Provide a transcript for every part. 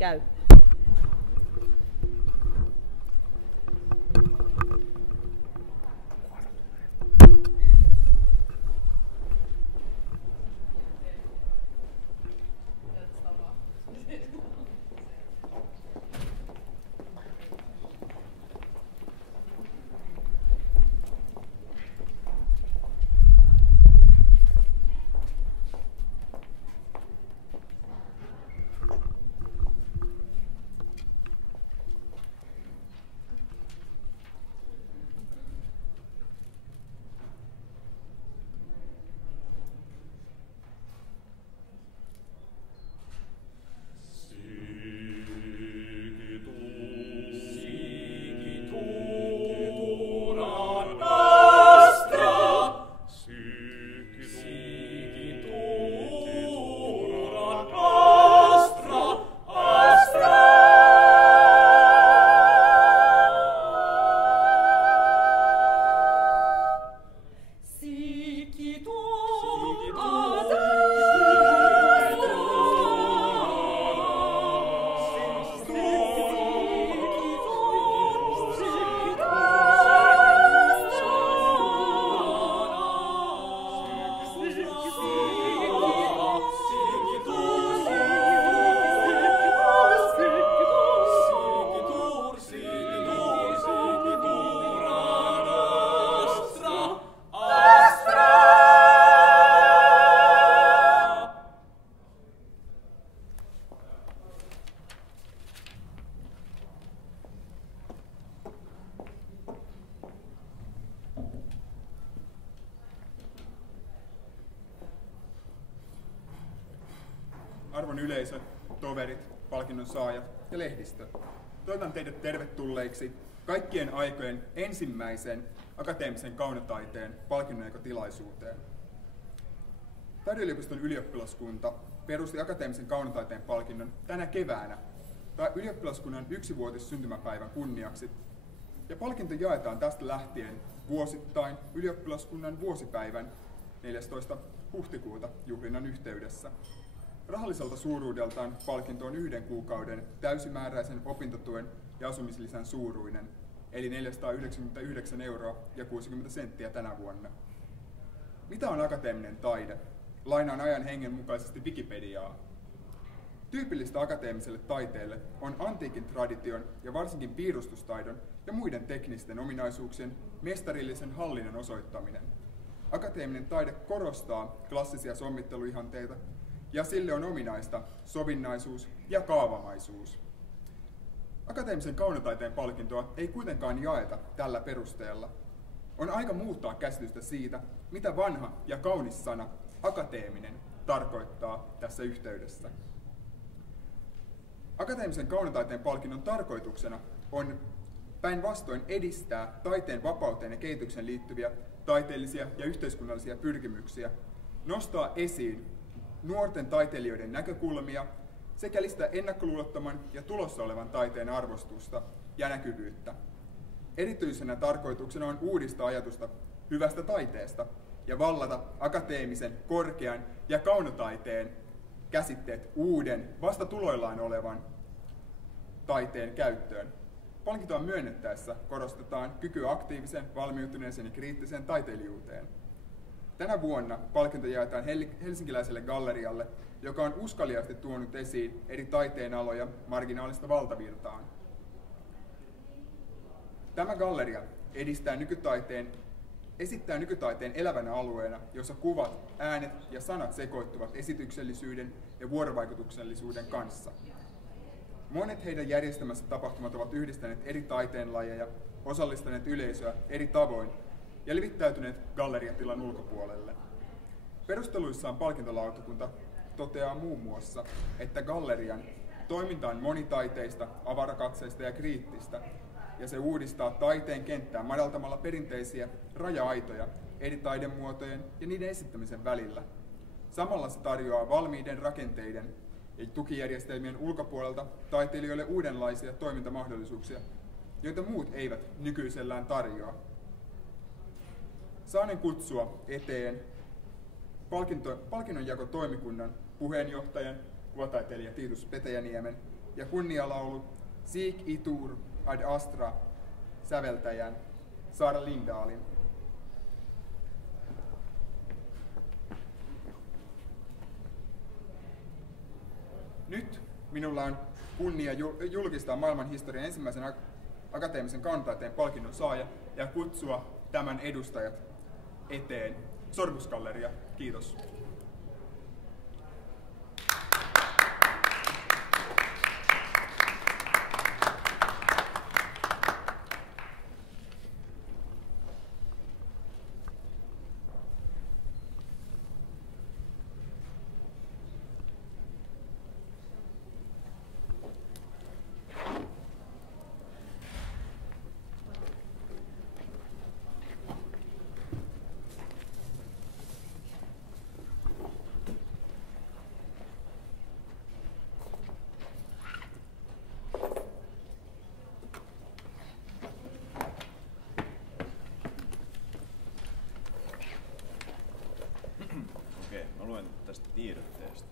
Käy. Arvon yleisö, toverit, palkinnon saajat ja lehdistö. Toivotan teidät tervetulleiksi kaikkien aikojen ensimmäiseen akateemisen kaunotaiteen palkinnonjakotilaisuuteen. Taideyliopiston ylioppilaskunta perusti akateemisen kaunotaiteen palkinnon tänä keväänä ylioppilaskunnan 1-vuotissyntymäpäivän kunniaksi, ja palkinto jaetaan tästä lähtien vuosittain ylioppilaskunnan vuosipäivän 14. huhtikuuta juhlinnan yhteydessä. Rahalliselta suuruudeltaan palkinto on 1 kuukauden täysimääräisen opintotuen ja asumislisän suuruinen, eli 499,60 € tänä vuonna. Mitä on akateeminen taide? Lainaan ajan hengen mukaisesti Wikipediaa. Tyypillistä akateemiselle taiteelle on antiikin tradition ja varsinkin piirustustaidon ja muiden teknisten ominaisuuksien mestarillisen hallinnan osoittaminen. Akateeminen taide korostaa klassisia sommitteluihanteita, ja sille on ominaista sovinnaisuus ja kaavamaisuus. Akateemisen kaunotaiteen palkintoa ei kuitenkaan jaeta tällä perusteella. On aika muuttaa käsitystä siitä, mitä vanha ja kaunis sana akateeminen tarkoittaa tässä yhteydessä. Akateemisen kaunotaiteen palkinnon tarkoituksena on päinvastoin edistää taiteen vapauteen ja kehitykseen liittyviä taiteellisia ja yhteiskunnallisia pyrkimyksiä, nostaa esiin nuorten taiteilijoiden näkökulmia sekä lisätä ennakkoluulottoman ja tulossa olevan taiteen arvostusta ja näkyvyyttä. Erityisenä tarkoituksena on uudistaa ajatusta hyvästä taiteesta ja vallata akateemisen, korkean ja kaunotaiteen käsitteet uuden, vasta tuloillaan olevan taiteen käyttöön. Palkintoa myönnettäessä korostetaan kykyä aktiivisen, valmiutuneeseen ja kriittiseen taiteilijuuteen. Tänä vuonna palkinto jaetaan helsinkiläiselle gallerialle, joka on uskaliaasti tuonut esiin eri taiteenaloja marginaalista valtavirtaan. Tämä galleria esittää nykytaiteen elävänä alueena, jossa kuvat, äänet ja sanat sekoittuvat esityksellisyyden ja vuorovaikutuksellisuuden kanssa. Monet heidän järjestämässä tapahtumat ovat yhdistäneet eri taiteenlajeja, osallistaneet yleisöä eri tavoin ja levittäytyneet galleriatilan ulkopuolelle. Perusteluissaan palkintolautakunta toteaa muun muassa, että gallerian toiminta on monitaiteista, avarakatseista ja kriittistä, ja se uudistaa taiteen kenttää madaltamalla perinteisiä raja-aitoja eri taidemuotojen ja niiden esittämisen välillä. Samalla se tarjoaa valmiiden rakenteiden ja tukijärjestelmien ulkopuolelta taiteilijoille uudenlaisia toimintamahdollisuuksia, joita muut eivät nykyisellään tarjoa. Saanen kutsua eteen palkinnonjakotoimikunnan puheenjohtajan, kuvataiteilija Titus Petäjäniemen ja kunnialaulu Sieg itur ad astra säveltäjän Sara Lindahlin. Nyt minulla on kunnia julkistaa maailmanhistorian ensimmäisen akateemisen kantaiteen palkinnon saaja ja kutsua tämän edustajat eteen. Sorbus-galleria, kiitos. Tästä tiedotteesta.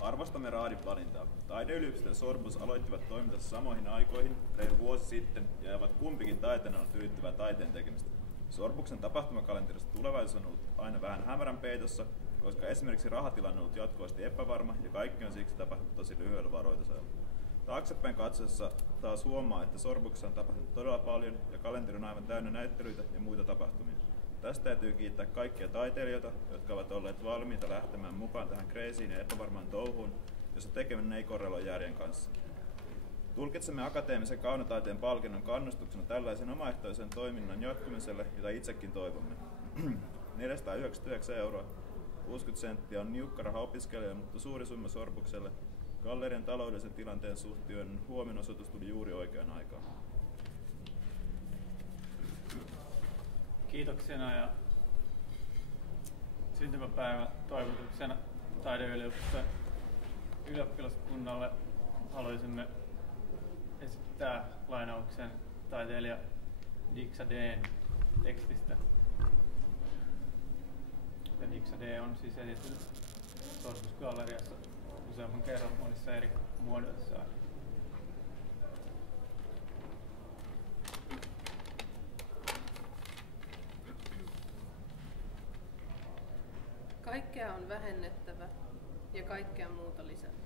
Arvostamme raadin valintaa. Taideyliopisto ja Sorbus aloittivat toimintansa samoihin aikoihin, reilu vuosi sitten, ja ovat kumpikin taiteenalat ylittävää taiteen tekemistä. Sorbuksen tapahtumakalenterista tulevaisuus on ollut aina vähän hämärän peitossa, koska esimerkiksi rahatilanne on ollut jatkuvasti epävarma, ja kaikki on siksi tapahtunut tosi lyhyellä varoitusajalla. Taaksepäin katsoessa taas huomaa, että Sorbuksessa on tapahtunut todella paljon, ja kalenteri on aivan täynnä näyttelyitä ja muita tapahtumia. Tästä täytyy kiittää kaikkia taiteilijoita, jotka ovat olleet valmiita lähtemään mukaan tähän kreisiin ja epävarmaan touhuun, jossa tekeminen ei korreloi järjen kanssa. Tulkitsemme akateemisen kaunotaiteen palkinnon kannustuksena tällaisen omaehtoisen toiminnan jatkumiselle, jota itsekin toivomme. 499 €, 60 senttiä on niukka raha opiskelijalle, mutta suuri summa Sorbukselle. Gallerian taloudellisen tilanteen suhteen huomionosoitus tuli juuri oikeaan aikaan. Kiitoksena ja syntymäpäivän toivotuksena taideyliopiston ylioppilaskunnalle haluaisimme esittää lainauksen taiteilija Dixa D:n tekstistä. Ja Dixa D on siis esitellyt Sorbus-galleriassa useamman kerran monissa eri muodoissaan. Kaikkea on vähennettävä ja kaikkea muuta lisättävä.